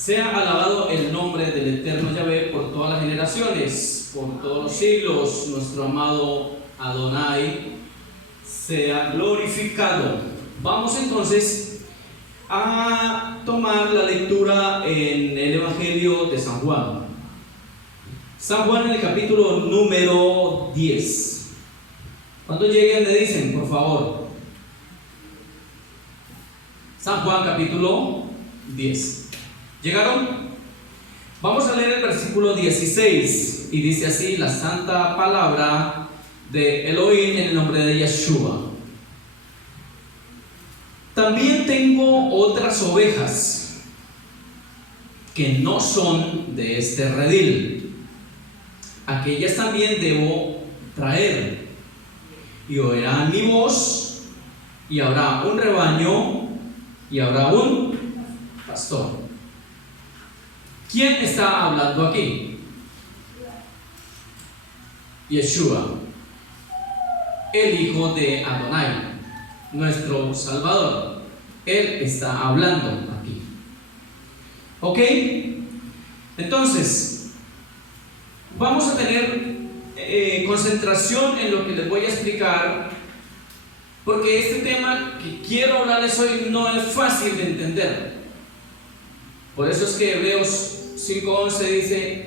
Sea alabado el nombre del eterno Yahvé por todas las generaciones, por todos los siglos. Nuestro amado Adonai sea glorificado. Vamos entonces a tomar la lectura en el Evangelio de San Juan. San Juan en el capítulo número 10. Cuando lleguen me dicen, por favor. San Juan capítulo 10. ¿Llegaron? Vamos a leer el versículo 16 y dice así la santa palabra de Elohim en el nombre de Yeshua. También tengo otras ovejas que no son de este redil. Aquellas también debo traer, y oirán mi voz, y habrá un rebaño, y habrá un pastor. ¿Quién está hablando aquí? Yeshua, el hijo de Adonai, nuestro Salvador. Él está hablando aquí. ¿Ok? Entonces, vamos a tener concentración en lo que les voy a explicar, porque este tema que quiero hablarles hoy no es fácil de entender. Por eso es que Hebreos 5:11 dice: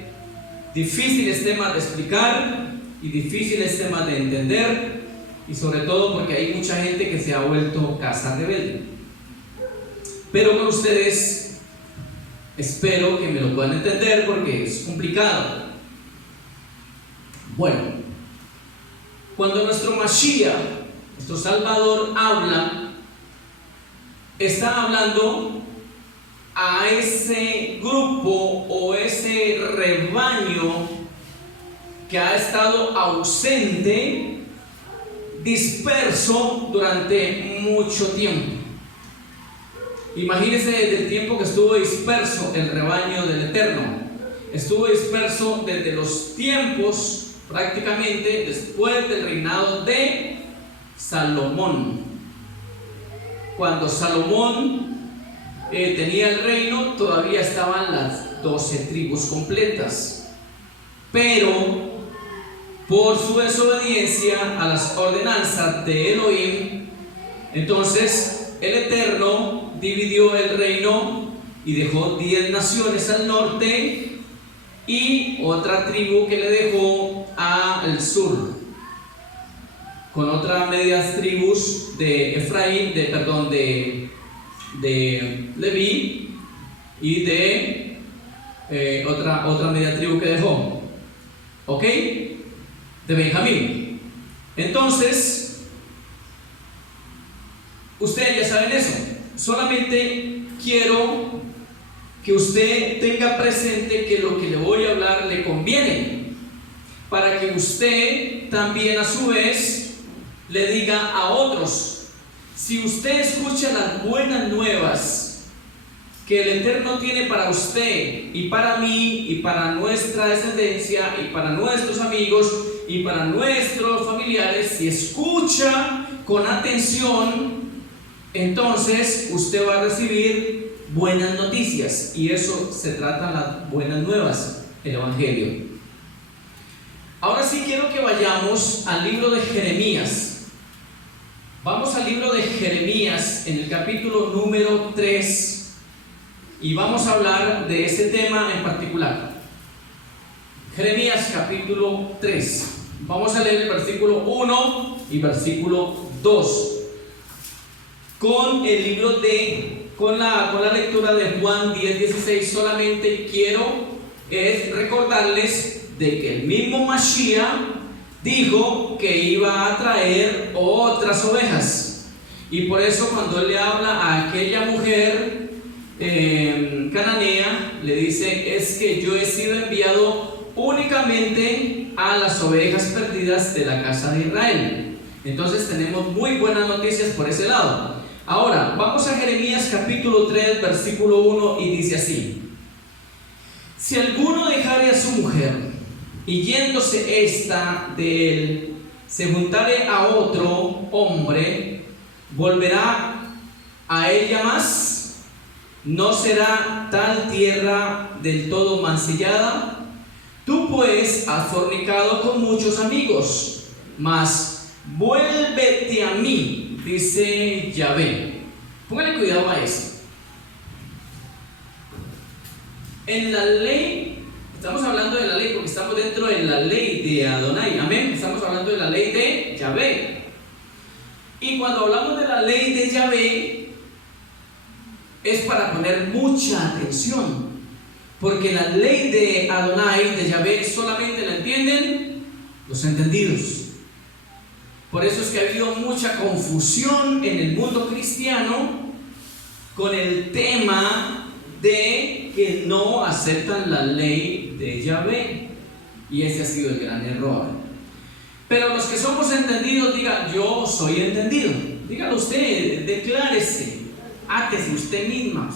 difíciles temas de explicar y difíciles temas de entender, y sobre todo porque hay mucha gente que se ha vuelto casa rebelde. Pero con ustedes espero que me lo puedan entender porque es complicado. Bueno, cuando nuestro Mashiach, nuestro Salvador, habla, está hablando a ese grupo o ese rebaño que ha estado ausente, disperso durante mucho tiempo. Imagínense desde el tiempo que estuvo disperso el rebaño del Eterno. Estuvo disperso desde los tiempos prácticamente después del reinado de Salomón. Cuando Salomón tenía el reino, todavía estaban las 12 tribus completas, pero por su desobediencia a las ordenanzas de Elohim, entonces el Eterno dividió el reino y dejó 10 naciones al norte y otra tribu que le dejó al sur, con otras medias tribus de Efraín, de Leví, y de otra media tribu que dejó, ¿ok? De Benjamín. Entonces, ustedes ya saben eso. Solamente quiero que usted tenga presente que lo que le voy a hablar le conviene, para que usted también a su vez le diga a otros. Si usted escucha las buenas nuevas que el Eterno tiene para usted y para mí y para nuestra descendencia y para nuestros amigos y para nuestros familiares, si escucha con atención, entonces usted va a recibir buenas noticias, y eso se trata de las buenas nuevas, el Evangelio. Ahora sí quiero que vayamos al libro de Jeremías. Vamos al libro de Jeremías en el capítulo número 3 y vamos a hablar de ese tema en particular. Jeremías capítulo 3. Vamos a leer el versículo 1 y versículo 2. Con el libro con la lectura de Juan 10:16, solamente quiero recordarles de que el mismo Mashiach dijo que iba a traer otras ovejas, y por eso cuando él le habla a aquella mujer cananea, le dice: es que yo he sido enviado únicamente a las ovejas perdidas de la casa de Israel. Entonces tenemos muy buenas noticias por ese lado. Ahora vamos a Jeremías capítulo 3 versículo 1 y dice así: si alguno dejare a su mujer y yéndose ésta de él, se juntare a otro hombre, ¿volverá a ella más? ¿no será tal tierra del todo mancillada? Tú pues has fornicado con muchos amigos, mas vuélvete a mí, dice Yahvé. Póngale cuidado a esto. En la ley, estamos hablando de la ley porque estamos dentro de la ley de Adonai, amén. Estamos hablando de la ley de Yahvé. Y cuando hablamos de la ley de Yahvé, es para poner mucha atención, porque la ley de Adonai, de Yahvé, solamente la entienden los entendidos. Por eso es que ha habido mucha confusión en el mundo cristiano con el tema de que no aceptan la ley de Yahvé, y ese ha sido el gran error. Pero los que somos entendidos, diga: yo soy entendido. Dígalo usted, declárese, átese usted misma,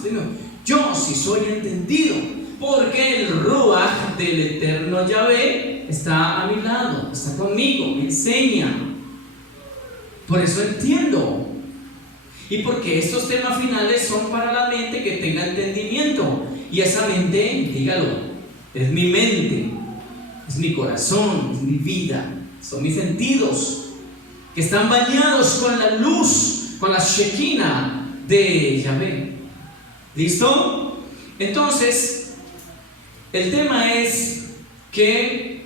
yo sí soy entendido, porque el Ruach del eterno Yahvé está a mi lado, está conmigo, me enseña. Por eso entiendo. Y porque estos temas finales son para la mente que tenga entendimiento. Y esa mente, dígalo, es mi mente, es mi corazón, es mi vida, son mis sentidos, que están bañados con la luz, con la Shekinah de Yahvé. ¿Listo? Entonces, el tema es que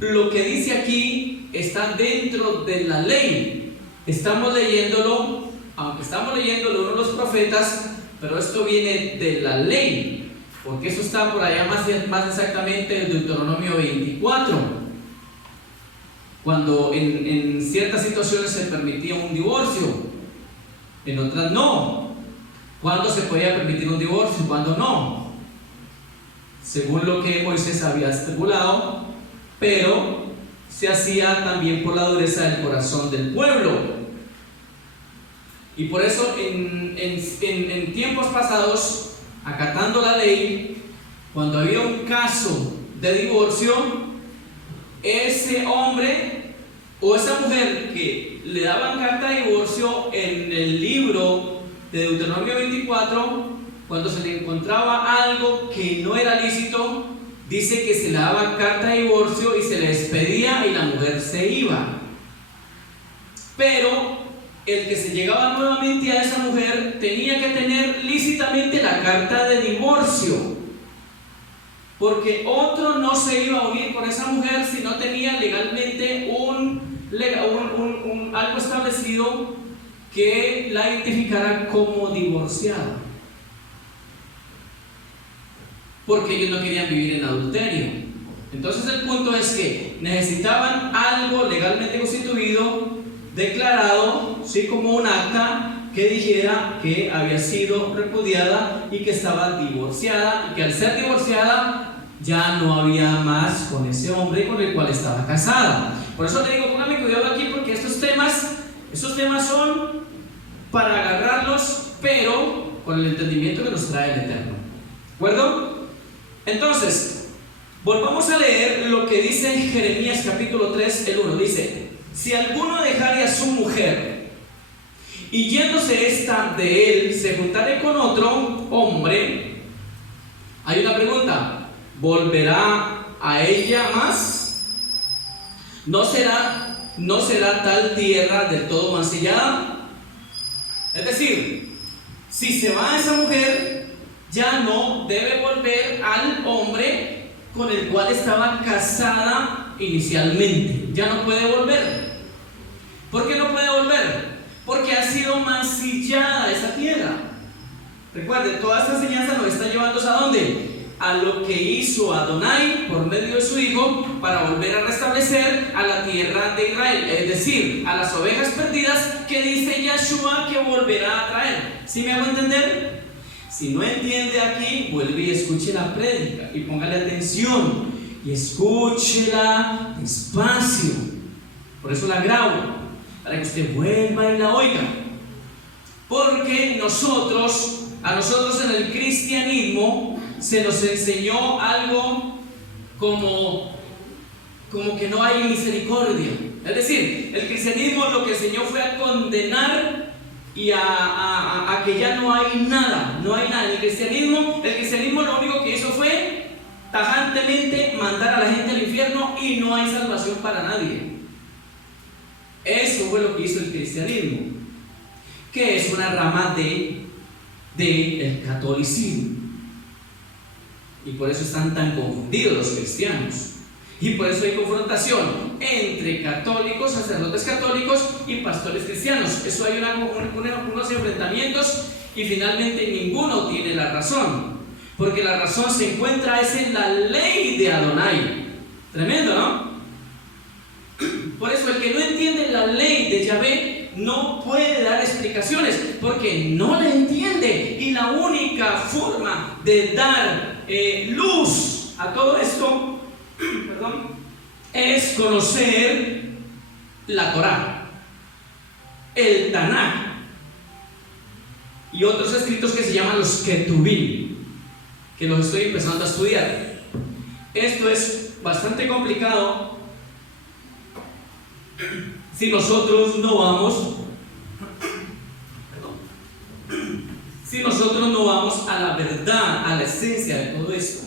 lo que dice aquí está dentro de la ley. Estamos leyéndolo, aunque estamos leyéndolo uno de los profetas, pero esto viene de la ley, porque eso está por allá más exactamente en Deuteronomio 24, cuando en ciertas situaciones se permitía un divorcio, en otras no. ¿Cuándo se podía permitir un divorcio y cuándo no? Según lo que Moisés había estipulado, pero se hacía también por la dureza del corazón del pueblo. Y por eso en tiempos pasados, acatando la ley, cuando había un caso de divorcio, ese hombre o esa mujer que le daban carta de divorcio, en el libro de Deuteronomio 24, cuando se le encontraba algo que no era lícito, dice que se le daba carta de divorcio y se le despedía y la mujer se iba. Pero el que se llegaba nuevamente a esa mujer tenía que tener lícitamente la carta de divorcio, porque otro no se iba a unir con esa mujer si no tenía legalmente algo establecido que la identificara como divorciada, porque ellos no querían vivir en adulterio. Entonces el punto es que necesitaban algo legalmente constituido, declarado, ¿sí?, como un acta que dijera que había sido repudiada y que estaba divorciada, y que al ser divorciada ya no había más con ese hombre con el cual estaba casada. Por eso le digo, póngame cuidado aquí, porque estos temas son para agarrarlos, pero con el entendimiento que nos trae el Eterno. ¿De acuerdo? Entonces, volvamos a leer lo que dice Jeremías capítulo 3, el 1. Dice: si alguno dejare a su mujer y yéndose esta de él, se juntare con otro hombre, hay una pregunta: ¿volverá a ella más? ¿No será tal tierra del todo mancillada? Es decir, si se va esa mujer, ya no debe volver al hombre con el cual estaba casada inicialmente. Ya no puede volver. ¿Por qué no puede volver? Porque ha sido mancillada esa tierra. Recuerden, toda esta enseñanza nos está llevando ¿a dónde? A lo que hizo Adonai por medio de su Hijo para volver a restablecer a la tierra de Israel, es decir, a las ovejas perdidas que dice Yahshua que volverá a traer. ¿Sí me hago entender? Si no entiende aquí, vuelve y escuche la prédica y póngale atención y escúchela despacio. Por eso la grabo, para que usted vuelva y la oiga. Porque a nosotros en el cristianismo se nos enseñó algo como que no hay misericordia. Es decir, el cristianismo lo que enseñó fue a condenar y a que ya no hay nada, no hay nada. El cristianismo lo único que hizo fue tajantemente mandar a la gente al infierno y no hay salvación para nadie. Eso fue lo que hizo el cristianismo, que es una rama del catolicismo. Y por eso están tan confundidos los cristianos. Y por eso hay confrontación entre católicos, sacerdotes católicos y pastores cristianos. Eso hay unos enfrentamientos y finalmente ninguno tiene la razón. Porque la razón se encuentra es en la ley de Adonai. Tremendo, ¿no? Por eso el que no entiende la ley de Yahvé no puede dar explicaciones, porque no la entiende. Y la única forma de dar luz a todo esto es conocer la Torá, el Tanaj y otros escritos que se llaman los Ketubim, que los estoy empezando a estudiar. Esto es bastante complicado si nosotros no vamos a la verdad, a la esencia de todo esto.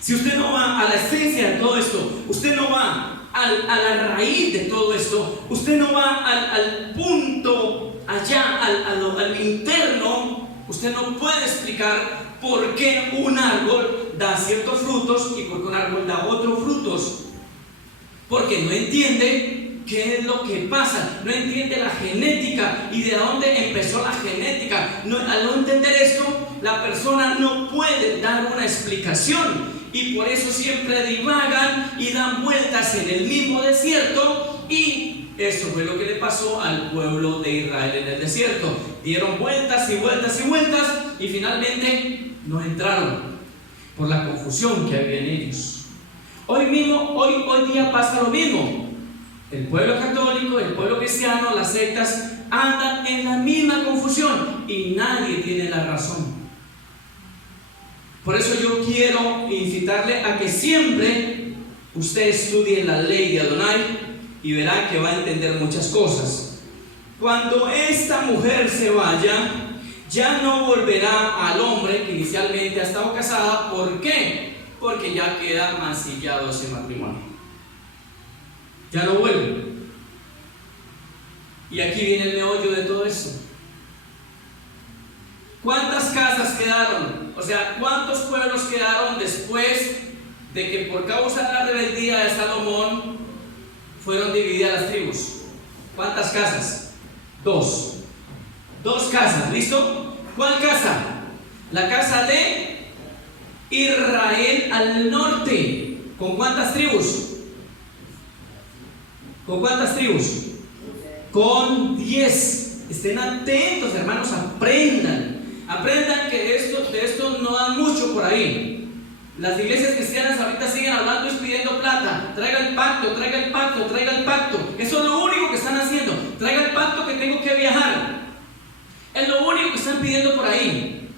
Si usted no va a la esencia de todo esto, usted no va a la raíz de todo esto, usted no va al punto allá, al interno, usted no puede explicar por qué un árbol da ciertos frutos y por qué un árbol da otros frutos, porque no entiende qué es lo que pasa, no entiende la genética y de dónde empezó la genética. Al no entender esto, la persona no puede dar una explicación. Y por eso siempre divagan y dan vueltas en el mismo desierto. Y eso fue lo que le pasó al pueblo de Israel en el desierto. Dieron vueltas y vueltas y vueltas y finalmente no entraron por la confusión que había en ellos. Hoy día pasa lo mismo. El pueblo católico, el pueblo cristiano, las sectas andan en la misma confusión y nadie tiene la razón. Por eso yo quiero incitarle a que siempre usted estudie la ley de Adonai y verá que va a entender muchas cosas. Cuando esta mujer se vaya, ya no volverá al hombre que inicialmente ha estado casada. ¿Por qué? Porque ya queda mancillado ese matrimonio. Ya no vuelve. Y aquí viene el meollo de todo esto. ¿Cuántas casas quedaron? O sea, ¿cuántos pueblos quedaron después de que por causa de la rebeldía de Salomón fueron divididas las tribus? ¿Cuántas casas? Dos casas, ¿listo? ¿Cuál casa? La casa de Israel al norte. ¿Con cuántas tribus? ¿Con cuántas tribus? Con 10. Estén atentos, hermanos, aprendan que de esto no dan mucho por ahí. Las iglesias cristianas ahorita siguen hablando y pidiendo plata. Traiga el pacto, traiga el pacto, traiga el pacto. Eso es lo único que están haciendo. Traiga el pacto que tengo que viajar. Es lo único que están pidiendo por ahí.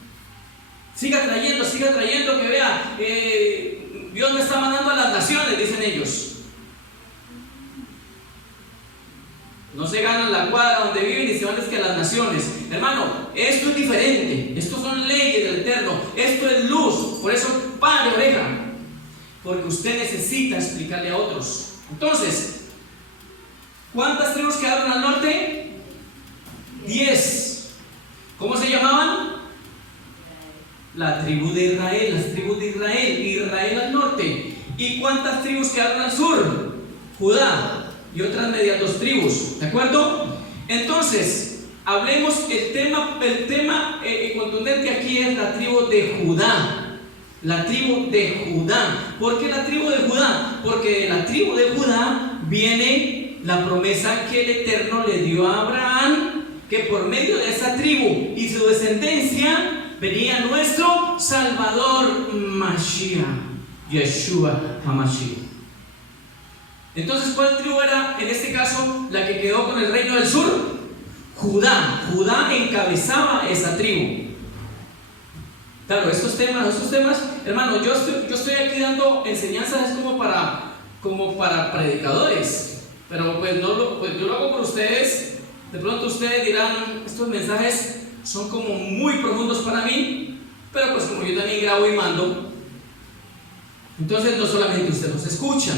Siga trayendo, que vea, Dios me está mandando a las naciones, dicen ellos. No se ganan la cuadra donde viven y se van que a las naciones. Hermano, esto es diferente. Esto son leyes del Eterno. Esto es luz. Por eso, pare oreja. Porque usted necesita explicarle a otros. Entonces, ¿cuántas tribus quedaron al norte? 10. ¿Cómo se llamaban? La tribu de Israel. Las tribus de Israel. Israel al norte. ¿Y cuántas tribus quedaron al sur? Judá. Y otras medias 2 tribus, ¿de acuerdo? Entonces, hablemos, el tema contundente aquí es la tribu de Judá. La tribu de Judá. ¿Por qué la tribu de Judá? Porque de la tribu de Judá viene la promesa que el Eterno le dio a Abraham, que por medio de esa tribu y su descendencia venía nuestro Salvador Mashiach, Yeshua HaMashiach. Entonces, ¿cuál tribu era en este caso la que quedó con el reino del sur? Judá. Judá encabezaba esa tribu. Claro, estos temas, hermano, yo estoy aquí dando enseñanzas como para predicadores, pero pues yo lo hago por ustedes. De pronto ustedes dirán, estos mensajes son como muy profundos para mí, pero pues como yo también grabo y mando, entonces no solamente usted los escucha,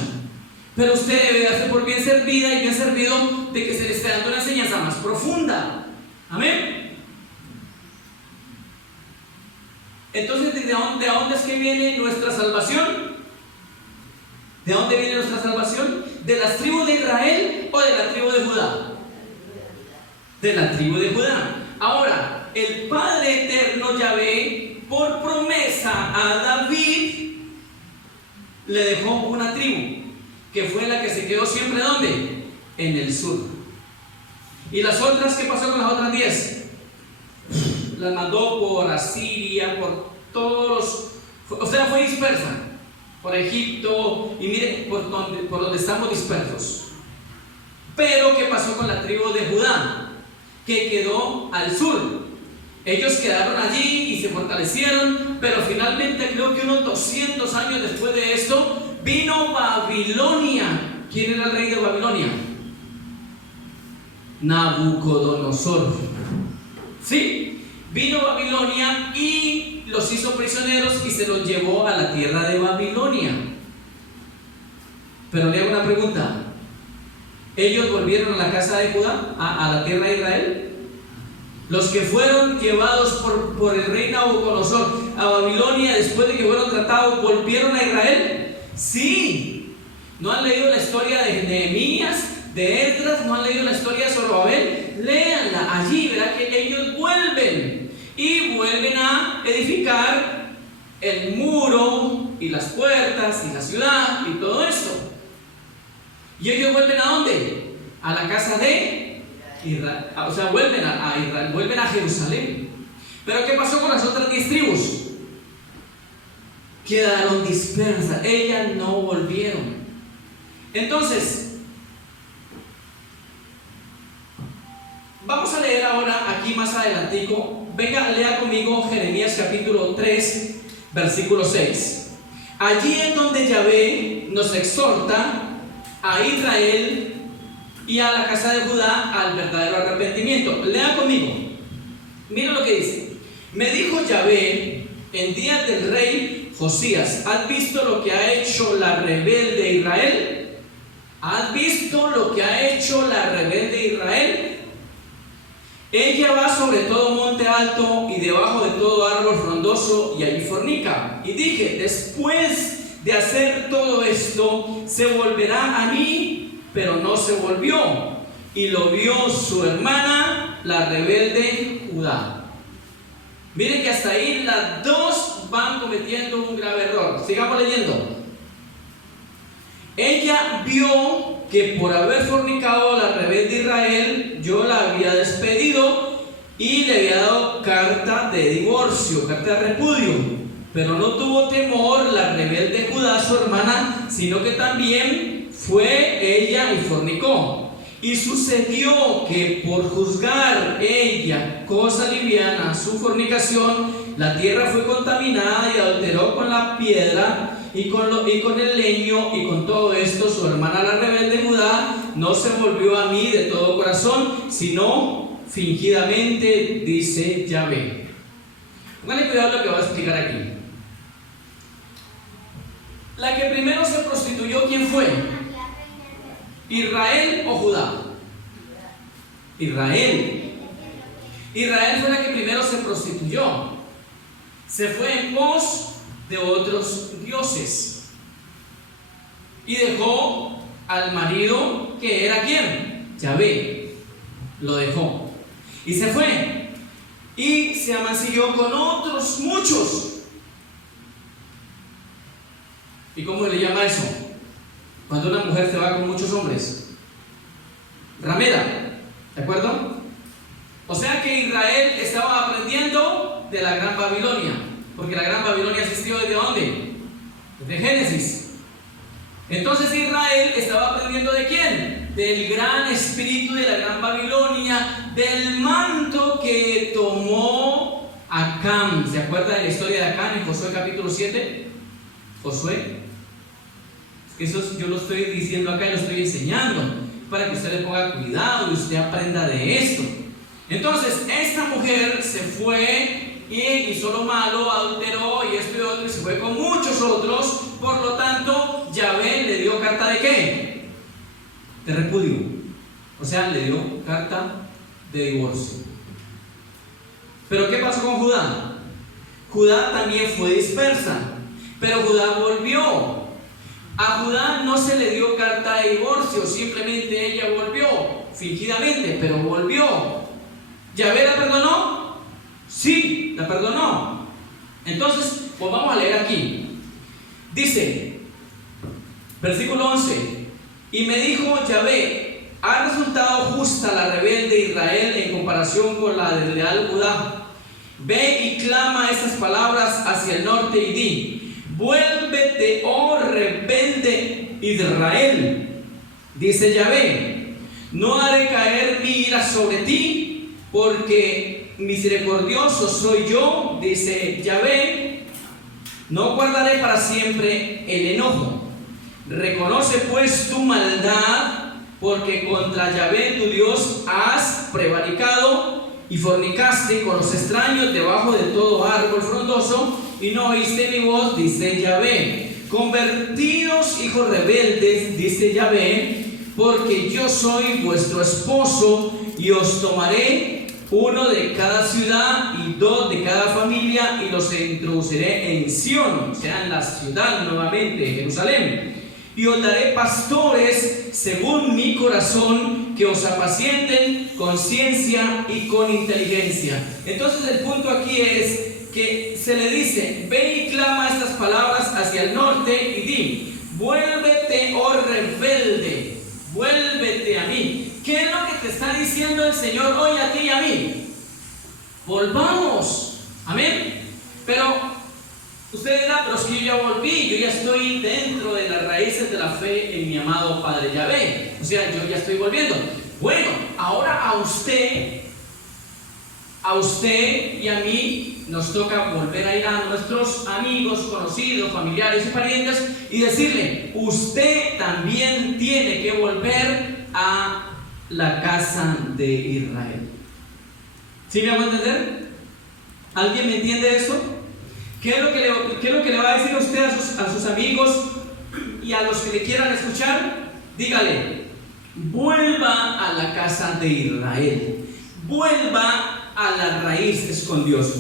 pero usted debe darse por bien servida y bien servido de que se le esté dando una enseñanza más profunda. Amén. Entonces, ¿de dónde es que viene nuestra salvación? ¿De dónde viene nuestra salvación? ¿De las tribus de Israel o de la tribu de Judá? De la tribu de Judá. Ahora, el Padre Eterno Yahvé, por promesa a David, le dejó una tribu, que fue la que se quedó siempre, ¿dónde? En el sur. ¿Y las otras? ¿Qué pasó con las otras 10? Las mandó por Asiria, por todos los... O sea, fue dispersa. Por Egipto, y mire por donde estamos dispersos. Pero ¿qué pasó con la tribu de Judá? Que quedó al sur. Ellos quedaron allí y se fortalecieron, pero finalmente creo que unos 200 años después de esto vino Babilonia. ¿Quién era el rey de Babilonia? Nabucodonosor. ¿Sí? Vino Babilonia y los hizo prisioneros y se los llevó a la tierra de Babilonia. Pero le hago una pregunta. ¿Ellos volvieron a la casa de Judá? ¿A la tierra de Israel? Los que fueron llevados por el rey Nabucodonosor a Babilonia después de que fueron tratados, ¿volvieron a Israel? Sí. ¿No han leído la historia de Nehemías, de Esdras? ¿No han leído la historia de Zorobabel? Léanla, allí verá que ellos vuelven y vuelven a edificar el muro y las puertas y la ciudad y todo esto. ¿Y ellos vuelven a dónde? A la casa de Israel, o sea, vuelven a Israel, vuelven a Jerusalén. Pero ¿qué pasó con las otras 10 tribus? Quedaron dispersas, ellas no volvieron. Entonces, vamos a leer ahora aquí más adelantico. Venga, lea conmigo Jeremías capítulo 3, versículo 6. Allí es donde Yahvé nos exhorta a Israel y a la casa de Judá al verdadero arrepentimiento. Lea conmigo. Mira lo que dice. Me dijo Yahvé en días del rey Josías: ¿has visto lo que ha hecho la rebelde Israel? ¿Has visto lo que ha hecho la rebelde Israel? Ella va sobre todo monte alto y debajo de todo árbol frondoso y allí fornica. Y dije: después de hacer todo esto, se volverá a mí. Pero no se volvió, y lo vio su hermana, la rebelde Judá. Miren que hasta ahí las dos van cometiendo un grave error. Sigamos leyendo. Ella vio que por haber fornicado la rebelde Israel, yo la había despedido y le había dado carta de divorcio, carta de repudio. Pero no tuvo temor la rebelde Judá, su hermana, sino que también fue ella y fornicó. Y sucedió que por juzgar ella cosa liviana su fornicación, la tierra fue contaminada y adulteró con la piedra y con el leño, y con todo esto su hermana la rebelde Judá no se volvió a mí de todo corazón, sino fingidamente, dice Yahvé. Póngale cuidado a lo que voy a explicar aquí. La que primero se prostituyó, ¿quién fue? ¿Israel o Judá? Israel. Israel fue la que primero se prostituyó. Se fue en pos de otros dioses y dejó al marido, que era ¿quién? Yahvé. Lo dejó y se fue y se amancilló con otros muchos. ¿Y cómo le llama eso? Cuando una mujer se va con muchos hombres. Ramera, ¿de acuerdo? O sea que Israel estaba aprendiendo de la Gran Babilonia, porque la Gran Babilonia existió ¿desde dónde? Desde Génesis. Entonces Israel estaba aprendiendo ¿de quién? Del gran espíritu de la Gran Babilonia, del manto que tomó Acán. ¿Se acuerda de la historia de Acán en Josué capítulo 7? Josué. Eso yo lo estoy diciendo acá y lo estoy enseñando para que usted le ponga cuidado y usted aprenda de esto. Entonces, esta mujer se fue y hizo lo malo, adulteró y esto y otro, y se fue con muchos otros. Por lo tanto, Yahvé le dio carta de ¿qué? De repudio. O sea, le dio carta de divorcio. Pero ¿qué pasó con Judá? Judá también fue dispersa, pero Judá volvió. A Judá no se le dio carta de divorcio, simplemente ella volvió, fingidamente, pero volvió. ¿Yahvé la perdonó? Sí, la perdonó. Entonces, pues vamos a leer aquí. Dice, versículo 11: y me dijo Yahvé: ¿ha resultado justa la rebelde Israel en comparación con la del leal Judá? Ve y clama estas palabras hacia el norte y di: vuélvete, oh rebelde Israel. Dice Yahvé: no haré caer mi ira sobre ti, porque misericordioso soy yo, dice Yahvé. No guardaré para siempre el enojo. Reconoce pues tu maldad, porque contra Yahvé tu Dios has prevaricado y fornicaste con los extraños debajo de todo árbol frondoso, y no oíste mi voz, dice Yahvé. Convertidos hijos rebeldes, dice Yahvé, porque yo soy vuestro esposo, y os tomaré uno de cada ciudad y dos de cada familia, y los introduciré en Sión, o sea, en la ciudad nuevamente, Jerusalén. Y os daré pastores según mi corazón, que os apacienten con ciencia y con inteligencia. Entonces el punto aquí es que se le dice: ve y clama estas palabras hacia el norte y di: vuélvete, oh rebelde, vuélvete a mí. ¿Qué es lo que te está diciendo el Señor hoy a ti y a mí? Volvamos. Amén. Pero usted dirá: pero es que yo ya volví, yo ya estoy dentro de las raíces de la fe en mi amado Padre Yahvé. O sea, yo ya estoy volviendo. Bueno, ahora a usted y a mí nos toca volver a ir a nuestros amigos, conocidos, familiares y parientes y decirle: usted también tiene que volver a la casa de Israel. ¿Sí me hago entender? ¿Alguien me entiende eso? ¿Qué es lo que le va a decir a usted a sus amigos y a los que le quieran escuchar? Dígale: vuelva a la casa de Israel, vuelva a las raíces con Dios,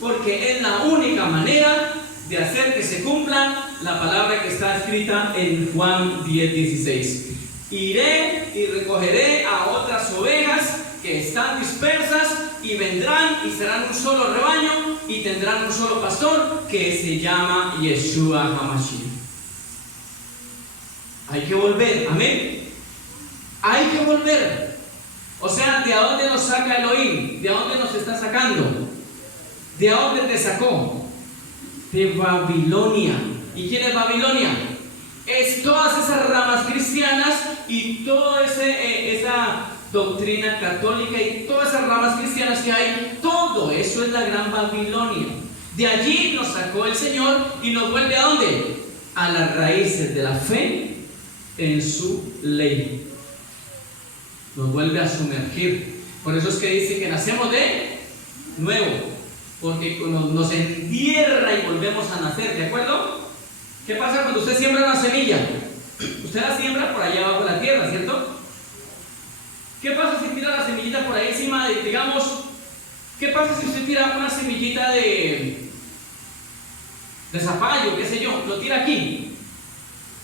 porque es la única manera de hacer que se cumpla la palabra que está escrita en Juan 10:16. Iré y recogeré a otras ovejas que están dispersas, y vendrán y serán un solo rebaño, y tendrán un solo pastor, que se llama Yeshua HaMashiach. Hay que volver, amén. Hay que volver. O sea, ¿de a dónde nos saca Elohim? ¿De a dónde nos está sacando? ¿De a dónde te sacó? De Babilonia. ¿Y quién es Babilonia? Es todas esas ramas cristianas y toda esa doctrina católica y todas esas ramas cristianas que hay. Todo eso es la gran Babilonia. De allí nos sacó el Señor y nos vuelve ¿a dónde? A las raíces de la fe en su ley. Nos vuelve a sumergir. Por eso es que dice que nacemos de nuevo, porque nos entierra y volvemos a nacer, ¿de acuerdo? ¿Qué pasa cuando usted siembra una semilla? Usted la siembra por allá abajo de la tierra, ¿cierto? ¿Qué pasa si tira la semillita por ahí encima de, digamos, qué pasa si usted tira una semillita de zapallo, qué sé yo, lo tira aquí?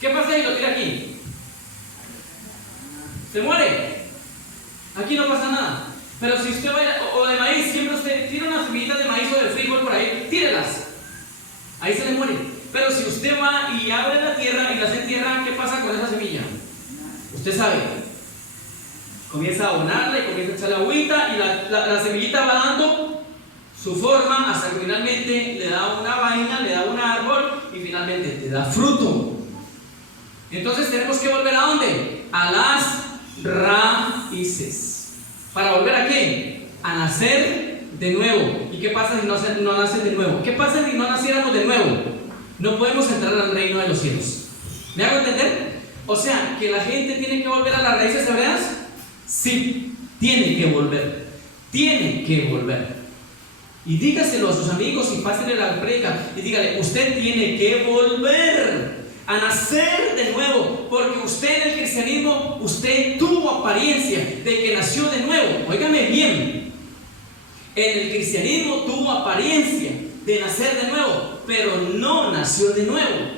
¿Qué pasa si lo tira aquí? Se muere. Aquí no pasa nada. Pero si usted vaya, o de maíz, siempre usted tira unas semillitas de maíz o de frijol por ahí, tírelas. Ahí se le muere. Pero si usted va y abre la tierra y las entierra, ¿qué pasa con esa semilla? Usted sabe. Comienza a abonarla y comienza a echarle agüita, y la semillita va dando su forma hasta que finalmente le da una vaina, le da un árbol y finalmente te da fruto. Entonces tenemos que volver ¿a dónde? A las raíces. ¿Para volver a qué? A nacer de nuevo. ¿Y qué pasa si no nacen de nuevo? ¿Qué pasa si no naciéramos de nuevo? No podemos entrar al reino de los cielos. ¿Me hago entender? O sea, que la gente tiene que volver a las raíces hebreas. Sí, tiene que volver. tiene que volver. Y dígaselo a sus amigos y pásenle la predica y dígale, usted tiene que volver a nacer de nuevo, porque usted en el cristianismo, usted tuvo apariencia de que nació de nuevo. Óigame bien, en el cristianismo tuvo apariencia de nacer de nuevo, pero no nació de nuevo.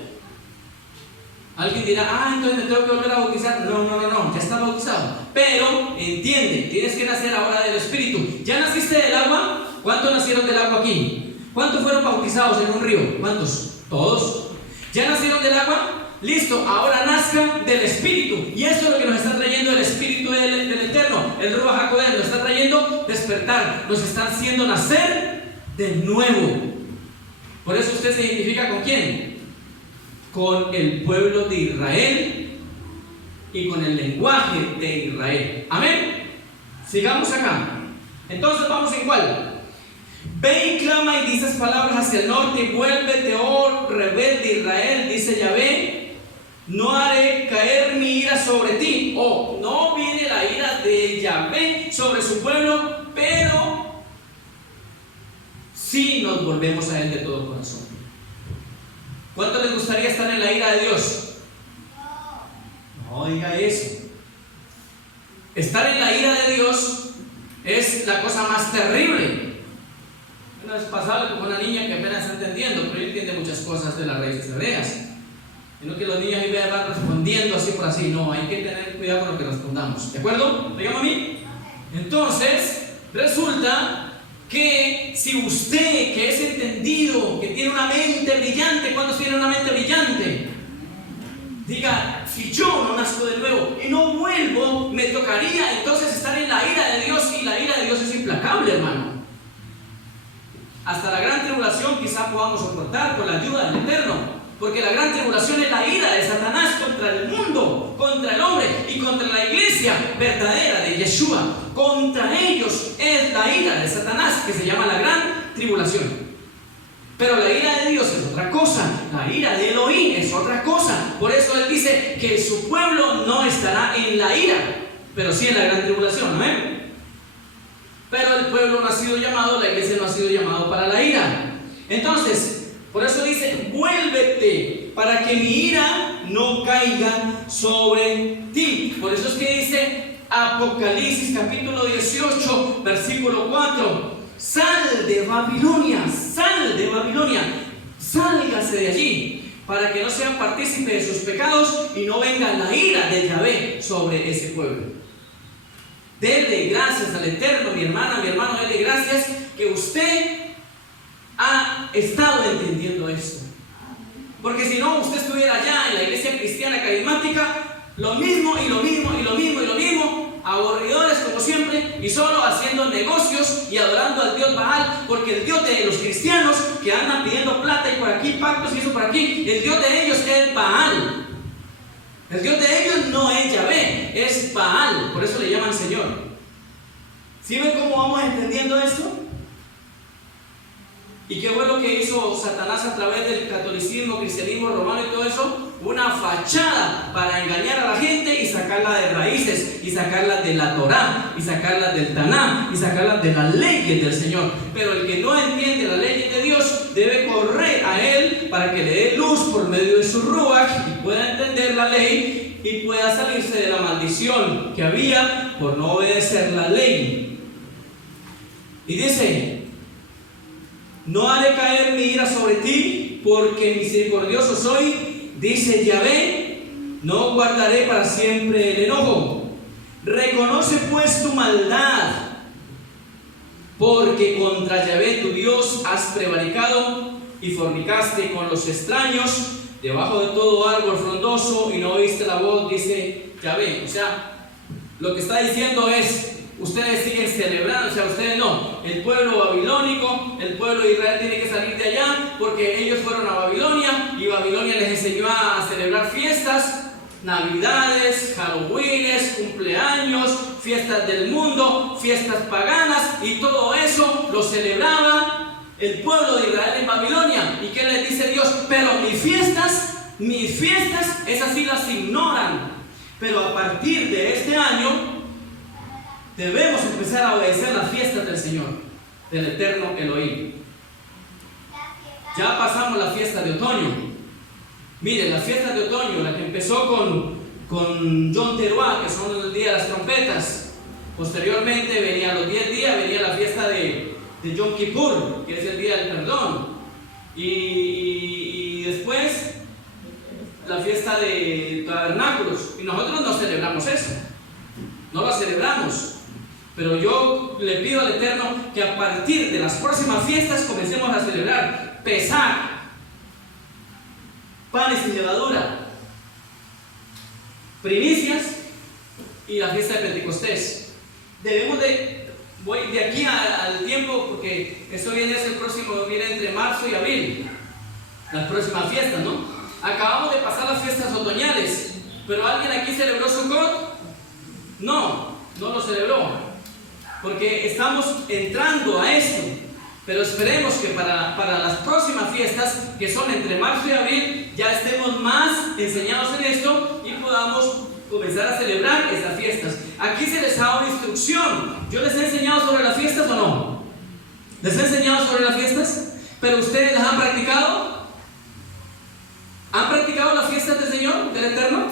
Alguien dirá, entonces me tengo que volver a bautizar. No, ya está bautizado. Pero entiende, tienes que nacer ahora del Espíritu. ¿Ya naciste del agua? ¿Cuántos nacieron del agua aquí? ¿Cuántos fueron bautizados en un río? ¿Cuántos? Todos. ¿Ya nacieron del agua? Listo, ahora nazcan del Espíritu. Y eso es lo que nos está trayendo el Espíritu del Eterno. El Ruach HaKodesh nos está trayendo despertar. Nos está haciendo nacer de nuevo. Por eso usted se identifica ¿con quién? Con el pueblo de Israel y con el lenguaje de Israel. Amén. Sigamos acá. Entonces vamos en cuál. Ve y clama y dices palabras hacia el norte y vuélvete, oh rebelde Israel, dice Yahvé, no haré caer mi ira sobre ti. No viene la ira de Yahvé sobre su pueblo, pero sí nos volvemos a él de todo corazón. ¿Cuánto les gustaría estar en la ira de Dios? No diga eso. Estar en la ira de Dios es la cosa más terrible. Una vez pasaba con una niña que apenas está entendiendo, pero ella entiende muchas cosas de las raíces hebreas. Y no que los niños ahí van respondiendo así por así. No, hay que tener cuidado con lo que respondamos. ¿De acuerdo? ¿Dígame a mí? Entonces, resulta que si usted, que es entendido, que tiene una mente brillante, ¿cuántos tienen una mente brillante? Diga, si yo no nazco de nuevo y no vuelvo, me tocaría entonces estar en la ira de Dios, y la ira de Dios es implacable, hermano. Hasta la gran tribulación quizá podamos soportar con la ayuda del Eterno, porque la gran tribulación es la ira de Satanás contra el mundo, contra el hombre y contra la iglesia verdadera de Yeshua. Contra ellos es la ira de Satanás, que se llama la gran tribulación. Pero la ira de Dios es otra cosa, la ira de Elohim es otra cosa. Por eso Él dice que su pueblo no estará en la ira, pero sí en la gran tribulación, ¿amén? Pero el pueblo no ha sido llamado, la iglesia no ha sido llamado para la ira. Entonces, por eso dice, vuélvete para que mi ira no caiga sobre ti. Por eso es que dice Apocalipsis capítulo 18, versículo 4. Sal de Babilonia, sálgase de allí, para que no sean partícipes de sus pecados y no venga la ira de Yahvé sobre ese pueblo. Dele gracias al Eterno, mi hermana, mi hermano, dele gracias que usted ha estado entendiendo esto. Porque si no, usted estuviera allá en la iglesia cristiana carismática, lo mismo, aburridores como siempre, y solo haciendo negocios y adorando al Dios Baal, porque el Dios de los cristianos que andan pidiendo plata y por aquí pactos y eso por aquí, el Dios de ellos es Baal. El Dios de ellos no es Yahvé, es Baal, por eso le llaman Señor. ¿Sí ven cómo vamos entendiendo esto? ¿Y qué fue lo que hizo Satanás a través del catolicismo, cristianismo romano y todo eso? Una fachada para engañar a la gente y sacarla de raíces, y sacarla de la Torá, y sacarla del Taná, y sacarla de las leyes del Señor. Pero el que no entiende las leyes de Dios debe correr a Él para que le dé luz por medio de su Ruach y pueda entender la ley y pueda salirse de la maldición que había por no obedecer la ley. Y dice: no haré caer mi ira sobre ti, porque misericordioso soy, dice Yahvé, no guardaré para siempre el enojo. Reconoce pues tu maldad, porque contra Yahvé tu Dios has prevaricado y fornicaste con los extraños debajo de todo árbol frondoso y no oíste la voz, dice Yahvé. O sea, lo que está diciendo es: ustedes siguen celebrando, o sea, ustedes no. El pueblo babilónico, el pueblo de Israel tiene que salir de allá porque ellos fueron a Babilonia y Babilonia les enseñó a celebrar fiestas, navidades, halloweenes, cumpleaños, fiestas del mundo, fiestas paganas, y todo eso lo celebraba el pueblo de Israel en Babilonia. ¿Y qué les dice Dios? Pero mis fiestas, esas sí las ignoran. Pero a partir de este año debemos empezar a obedecer las fiestas del Señor, del eterno Elohim. Ya pasamos la fiesta de otoño. Miren, la fiesta de otoño, la que empezó con Yom Teruah, que son el día de las trompetas. Posteriormente venía los 10 días, venía la fiesta de Yom Kippur, que es el día del perdón. Y después la fiesta de tabernáculos. Y nosotros no celebramos eso, no lo celebramos. Pero yo le pido al Eterno que a partir de las próximas fiestas comencemos a celebrar Pesaj, panes sin levadura, primicias y la fiesta de Pentecostés. Debemos voy de aquí al tiempo, porque eso viene entre marzo y abril, las próximas fiestas, ¿no? Acabamos de pasar las fiestas otoñales, pero ¿alguien aquí celebró Sukkot? No lo celebró, porque estamos entrando a esto. Pero esperemos que para las próximas fiestas, que son entre marzo y abril, ya estemos más enseñados en esto y podamos comenzar a celebrar estas fiestas. Aquí se les ha dado instrucción. ¿Yo les he enseñado sobre las fiestas o no? ¿Les he enseñado sobre las fiestas? ¿Pero ustedes las han practicado? ¿Han practicado las fiestas del Señor, del Eterno?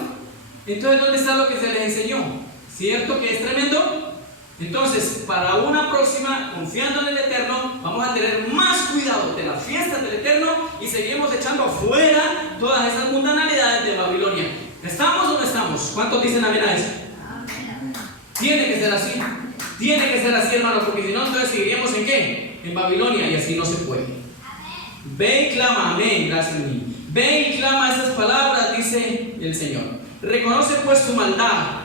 Entonces, ¿dónde está lo que se les enseñó? ¿Cierto que es tremendo? Entonces, para una próxima, confiando en el Eterno, vamos a tener más cuidado de las fiestas del Eterno y seguimos echando afuera todas esas mundanalidades de Babilonia. ¿Estamos o no estamos? ¿Cuántos dicen amén a eso? Tiene que ser así. Tiene que ser así, hermano, porque si no, entonces seguiríamos ¿en qué? En Babilonia, y así no se puede. Ve y clama, amén, gracias a mí. Ve y clama esas palabras, dice el Señor. Reconoce pues tu maldad.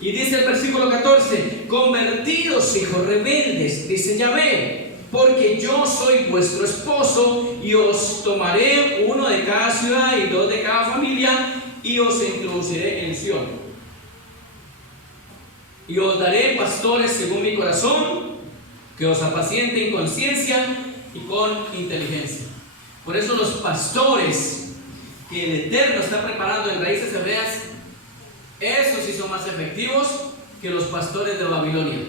Y dice el versículo 14: convertidos, hijos rebeldes, dice Yahvé, porque yo soy vuestro esposo, y os tomaré uno de cada ciudad y 2 de cada familia, y os introduciré en Sión. Y os daré pastores según mi corazón, que os apacienten con ciencia y con inteligencia. Por eso los pastores que el Eterno está preparando en Raíces Hebreas, esos sí son más efectivos que los pastores de Babilonia.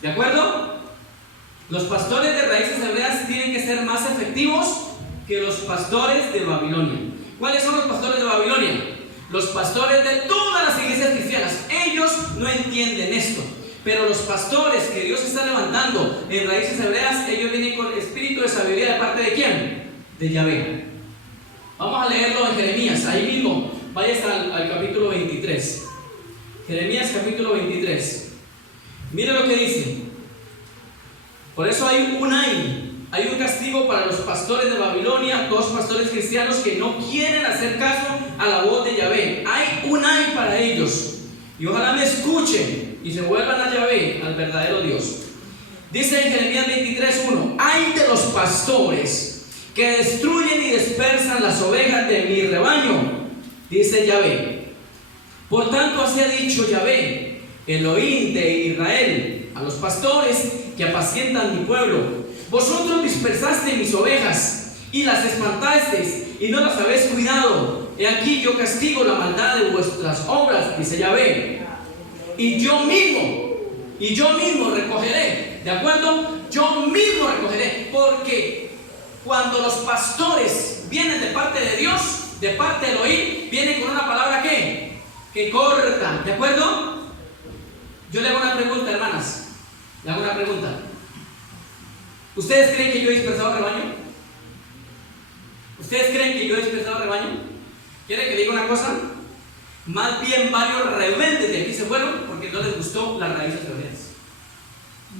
¿De acuerdo? Los pastores de Raíces Hebreas tienen que ser más efectivos que los pastores de Babilonia. ¿Cuáles son los pastores de Babilonia? Los pastores de todas las iglesias cristianas. Ellos no entienden esto. Pero los pastores que Dios está levantando en Raíces Hebreas, ellos vienen con el espíritu de sabiduría. ¿De parte de quién? De Yahvé. Vamos a leerlo en Jeremías, ahí mismo. Vaya hasta al capítulo 23. Jeremías capítulo 23. Mire lo que dice. Por eso hay un castigo para los pastores de Babilonia, 2 pastores cristianos que no quieren hacer caso a la voz de Yahvé. Hay un ay para ellos. Y ojalá me escuchen y se vuelvan a Yahvé, al verdadero Dios. Dice en Jeremías 23:1: ay de los pastores que destruyen y dispersan las ovejas de mi rebaño, dice Yahvé. Por tanto, así ha dicho Yahvé, Elohim de Israel, a los pastores que apacientan mi pueblo: vosotros dispersasteis mis ovejas y las espantasteis y no las habéis cuidado. He aquí yo castigo la maldad de vuestras obras, dice Yahvé, y yo mismo recogeré. ¿De acuerdo? Yo mismo recogeré, porque cuando los pastores vienen de parte de Dios, de parte de Elohim, vienen con una palabra que corta. ¿De acuerdo? Yo le hago una pregunta, hermanas. Le hago una pregunta. ¿Ustedes creen que yo he dispersado rebaño? ¿Ustedes creen que yo he dispersado rebaño? ¿Quieren que le diga una cosa? Más bien varios rebeldes de aquí se fueron porque no les gustó las raíces hebreas.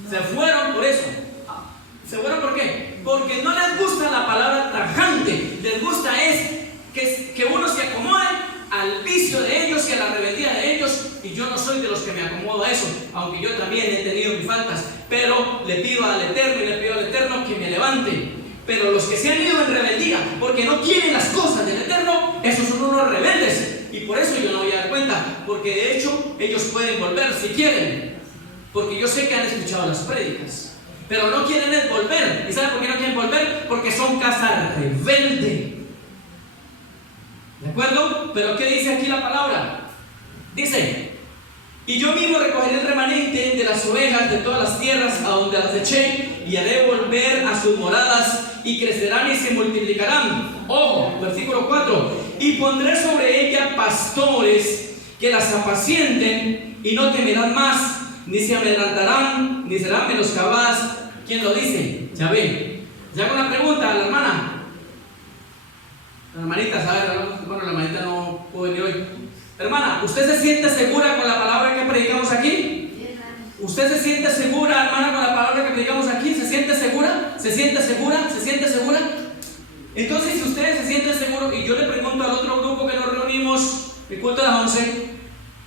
Se fueron por eso. ¿Se fueron por qué? Porque no les gusta la palabra tajante. Les gusta que uno se acomode al vicio de ellos y a la rebeldía de ellos. Y yo no soy de los que me acomodo a eso, aunque yo también he tenido mis faltas. Pero le pido al Eterno que me levante. Pero los que se han ido en rebeldía porque no quieren las cosas del Eterno, esos son unos rebeldes. Y por eso yo no voy a dar cuenta, porque de hecho ellos pueden volver si quieren, porque yo sé que han escuchado las prédicas, pero no quieren volver. ¿Y saben por qué no quieren volver? Porque son casa rebelde. ¿De acuerdo? Pero ¿qué dice aquí la palabra? Dice: Y yo mismo recogeré el remanente de las ovejas de todas las tierras a donde las eché, y haré volver a sus moradas, y crecerán y se multiplicarán. Ojo, versículo 4. Y pondré sobre ella pastores que las apacienten, y no temerán más, ni se amedrentarán, ni serán menoscabadas. ¿Quién lo dice? Yahvé. Ya hago una pregunta a la hermana. La hermanita, ¿sabes? Bueno, la hermanita no pudo venir hoy. Hermana, ¿usted se siente segura con la palabra que predicamos aquí? ¿Usted se siente segura, hermana, con la palabra que predicamos aquí? ¿Se siente segura? ¿Se siente segura? ¿Se siente segura? Entonces, si ustedes se sienten seguros, y yo le pregunto al otro grupo que nos reunimos, el culto de las 11,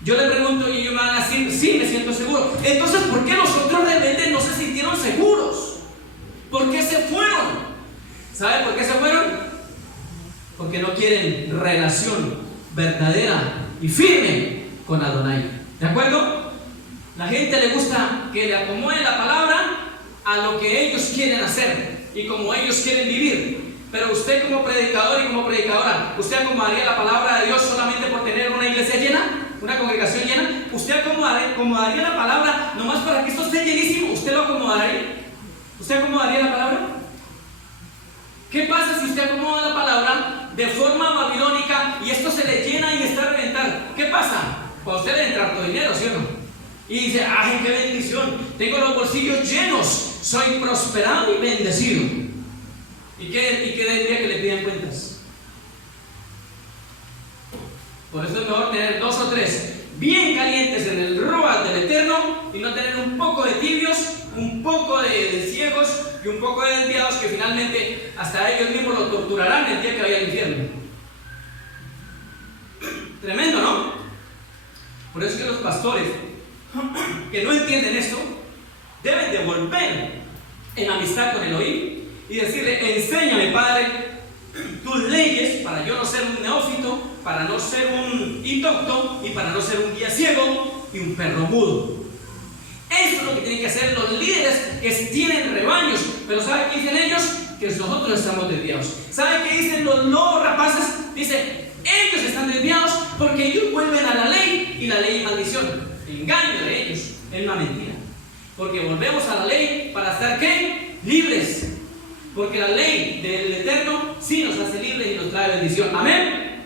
yo le pregunto y ellos me van a decir, sí, me siento seguro. Entonces, ¿por qué los otros rebeldes no se sintieron seguros? ¿Por qué se fueron? ¿Saben por qué se fueron? Porque no quieren relación verdadera y firme con Adonai. ¿De acuerdo? La gente le gusta que le acomode la palabra a lo que ellos quieren hacer y como ellos quieren vivir. Pero usted como predicador y como predicadora, ¿usted acomodaría la palabra de Dios solamente por tener una iglesia llena? ¿Una congregación llena? ¿Usted acomodaría la palabra nomás para que esto esté llenísimo? ¿Usted lo acomodaría? ¿Usted acomodaría la palabra? ¿Qué pasa si usted acomoda la palabra de forma babilónica y esto se le llena y está a reventar? ¿Qué pasa? Para usted le entra harto dinero, ¿sí o no? Y dice, ¡ay, qué bendición! Tengo los bolsillos llenos, soy prosperado y bendecido. ¿Y qué del día que le piden cuentas? Por eso es mejor tener 2 o 3 bien calientes en el Ruach del Eterno y no tener un poco de tibios, un poco de ciegos y un poco de desviados que finalmente hasta ellos mismos lo torturarán el día que vaya al infierno. Tremendo, ¿no? Por eso es que los pastores que no entienden esto deben de volver en amistad con Elohim y decirle, enséñame, Padre, tus leyes para yo no ser un neófito, para no ser un indocto y para no ser un guía ciego y un perro mudo. Eso es lo que tienen que hacer los líderes que tienen rebaños. Pero ¿sabe qué dicen ellos? Que nosotros estamos desviados. ¿Sabe qué dicen los lobos rapaces? Dicen, ellos están desviados porque ellos vuelven a la ley y la ley es maldición. El engaño de ellos es una mentira. Porque volvemos a la ley para estar ¿qué? Libres. Porque la ley del Eterno sí nos hace libres y nos trae bendición. ¿Amén?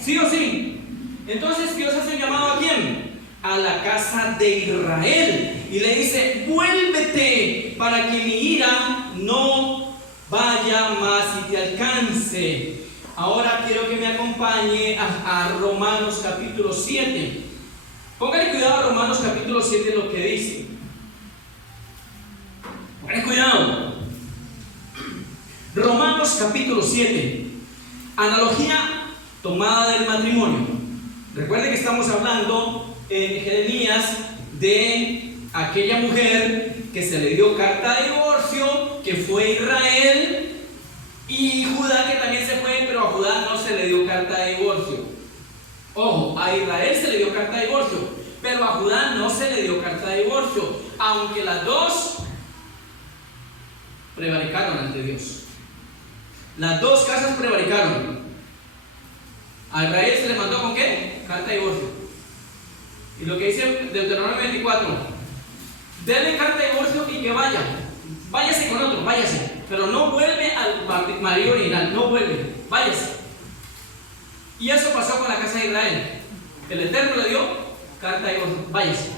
¿Sí o sí? Entonces Dios hace un llamado ¿a quién? A la casa de Israel. Y le dice, vuélvete para que mi ira no vaya más y te alcance. Ahora quiero que me acompañe a Romanos capítulo 7. Póngale cuidado a Romanos capítulo 7 lo que dice. Póngale cuidado. Romanos capítulo 7. Analogía tomada del matrimonio. Recuerde que estamos hablando en Jeremías de aquella mujer que se le dio carta de divorcio, que fue Israel, y Judá que también se fue, pero a Judá no se le dio carta de divorcio. Ojo, a Israel se le dio carta de divorcio, pero a Judá no se le dio carta de divorcio, aunque las dos prevaricaron ante Dios. Las dos casas prevaricaron. A Israel se le mandó ¿con qué? Carta de divorcio. Y lo que dice Deuteronomio 24, denle carta de divorcio y que vaya. Váyase con otro, váyase. Pero no vuelve al marido original, no vuelve, váyase. Y eso pasó con la casa de Israel. El Eterno le dio carta de divorcio, váyase.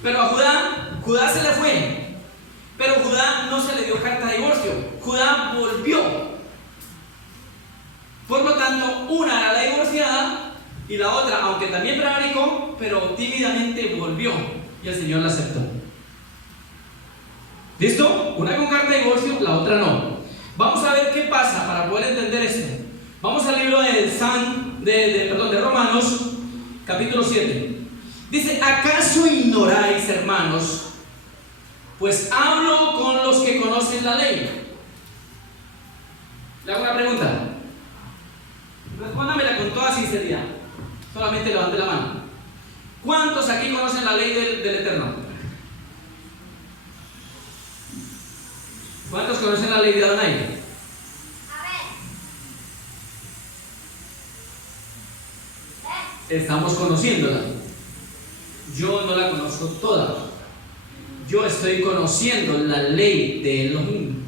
Pero a Judá se le fue. Pero Judá no se le dio carta de divorcio. Judá volvió. Por lo tanto, una era la divorciada y la otra, aunque también prevaricó, pero tímidamente volvió y el Señor la aceptó. ¿Listo? Una con carta de divorcio, la otra no. Vamos a ver qué pasa para poder entender esto. Vamos al libro de Romanos, capítulo 7. Dice, ¿acaso ignoráis, hermanos? Pues hablo con los que conocen la ley. Le hago una pregunta. Respóndamela con toda sinceridad. Solamente levante la mano. ¿Cuántos aquí conocen la ley del Eterno? ¿Cuántos conocen la ley de Adonai? Estamos conociéndola. yo no la conozco toda. Yo estoy conociendo la ley de Elohim.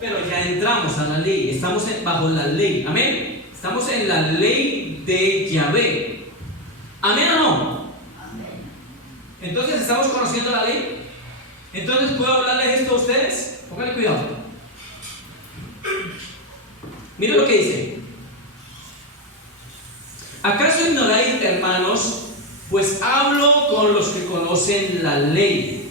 Pero ya entramos a la ley, estamos bajo la ley, amén. Estamos en la ley de Yahvé. ¿Amén o no? Amén. Entonces, ¿estamos conociendo la ley? Entonces, ¿puedo hablarles esto a ustedes? Pónganle cuidado. Miren lo que dice. ¿Acaso ignoráis, hermanos? Pues hablo con los que conocen la ley,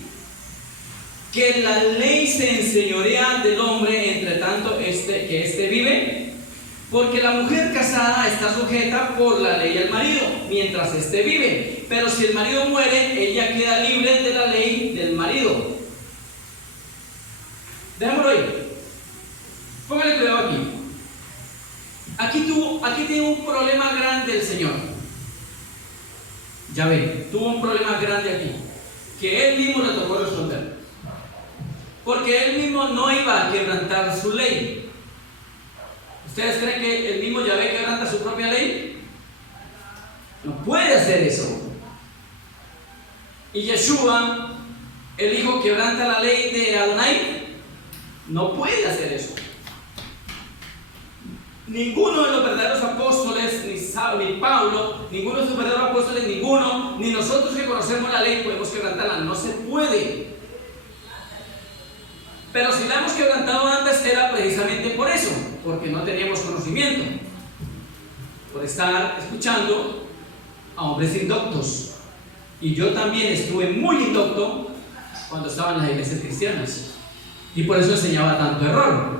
que la ley se enseñorea del hombre entre tanto que éste vive, porque la mujer casada está sujeta por la ley al marido mientras éste vive, pero si el marido muere, ella queda libre de la ley del marido. Dejémoslo ahí. Póngale cuidado aquí. Aquí tiene un problema grande el Señor. Ya ven, tuvo un problema grande aquí, que él mismo le tocó resolver. Porque él mismo no iba a quebrantar su ley. ¿Ustedes creen que el mismo Yahvé quebranta su propia ley? No puede hacer eso. Y Yeshua, el Hijo, quebranta la ley de Adonai. No puede hacer eso. Ninguno de los verdaderos apóstoles, ni Pablo, ninguno de sus verdaderos apóstoles, ninguno, ni nosotros que conocemos la ley podemos quebrantarla. No se puede. Pero si la hemos quebrantado antes era precisamente por eso, porque no teníamos conocimiento, por estar escuchando a hombres indoctos. Y yo también estuve muy indocto cuando estaba en las iglesias cristianas, y por eso enseñaba tanto error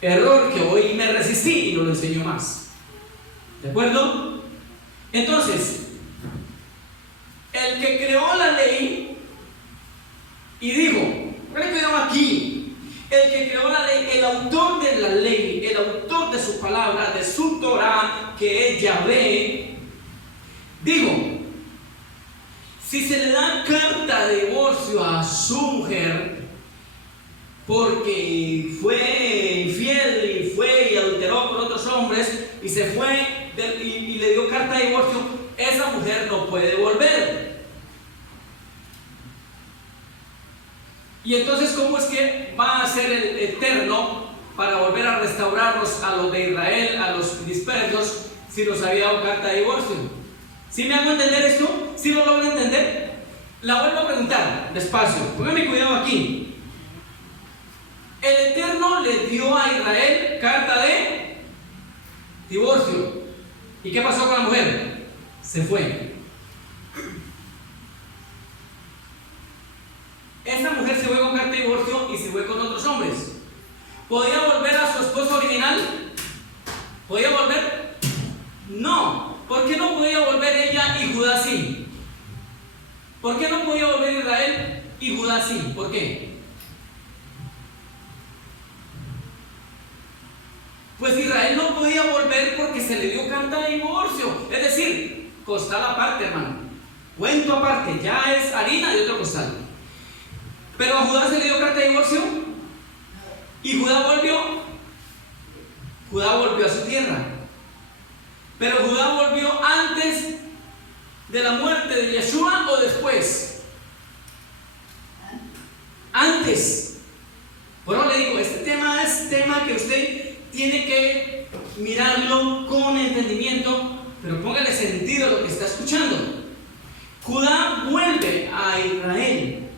que hoy me resistí y no lo enseño más. ¿De acuerdo? Entonces, el que creó la ley y dijo, ¿qué cuidado aquí? El que creó la ley, el autor de la ley, el autor de su palabra, de su Torah, que es Yahvé, dijo: si se le da carta de divorcio a su mujer porque fue infiel y adulteró con otros hombres y se fue y le dio carta de divorcio, esa mujer no puede volver. Y entonces, ¿cómo es que va a ser el Eterno para volver a restaurarlos a los de Israel, a los dispersos, si nos había dado carta de divorcio? ¿Sí me hago entender esto? ¿Sí lo logro entender? La vuelvo a preguntar, despacio, pónganme cuidado aquí. El Eterno le dio a Israel carta de divorcio. ¿Y qué pasó con la mujer? Se fue. Esa mujer se fue con carta de divorcio y se fue con otros hombres. ¿Podía volver a su esposo original? ¿Podía volver? No. ¿Por qué no podía volver ella y Judá sí? ¿Por qué no podía volver Israel y Judá sí? ¿Por qué? Pues Israel no podía volver porque se le dio carta de divorcio. Es decir, costal aparte, hermano. Cuento aparte, ya es harina de otro costal. Pero a Judá se le dio carta de divorcio y Judá volvió a su tierra. Pero Judá volvió antes de la muerte de Yeshua o después. Antes. Bueno, le digo, este tema es tema que usted tiene que mirarlo con entendimiento, pero póngale sentido a lo que está escuchando. Judá vuelve a Israel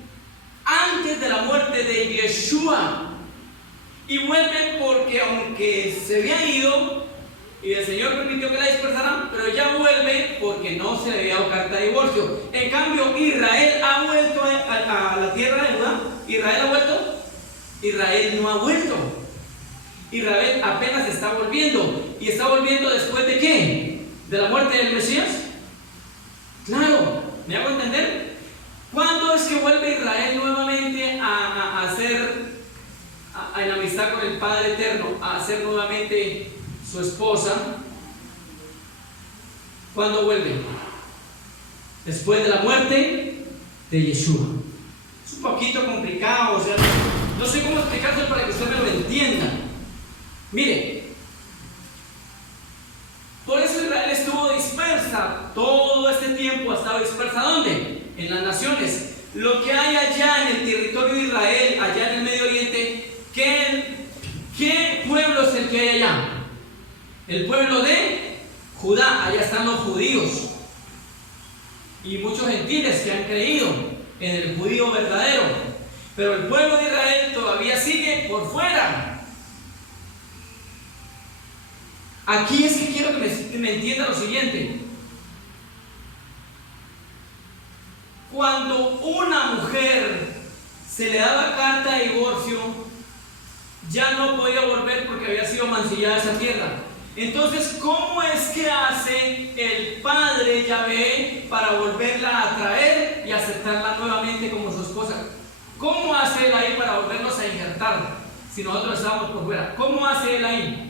antes de la muerte de Yeshua, y vuelve porque aunque se había ido y el Señor permitió que la dispersaran, pero ella vuelve porque no se le había dado carta de divorcio. En cambio, Israel ha vuelto a la tierra de Judá. ¿Israel ha vuelto? Israel no ha vuelto. Israel apenas está volviendo. ¿Y está volviendo después de qué? ¿De la muerte del Mesías? Claro, ¿me hago entender? ¿Cuándo es que vuelve Israel nuevamente a en amistad con el Padre Eterno, a ser nuevamente su esposa? ¿Cuándo vuelve? Después de la muerte de Yeshua. Es un poquito complicado, o sea, no sé cómo explicárselo para que usted me lo entienda. Mire, por eso Israel estuvo dispersa todo lo que hay allá en el territorio de Israel, allá en el Medio Oriente, ¿qué pueblo es el que hay allá? El pueblo de Judá. Allá están los judíos y muchos gentiles que han creído en el judío verdadero, pero el pueblo de Israel todavía sigue por fuera. Aquí es que quiero que me entienda lo siguiente: cuando una mujer se le daba carta de divorcio, ya no podía volver porque había sido mancillada esa tierra. Entonces, ¿cómo es que hace el Padre Yahvé para volverla a traer y aceptarla nuevamente como su esposa? ¿Cómo hace él ahí para volvernos a injertar si nosotros estamos por fuera? ¿Cómo hace él ahí?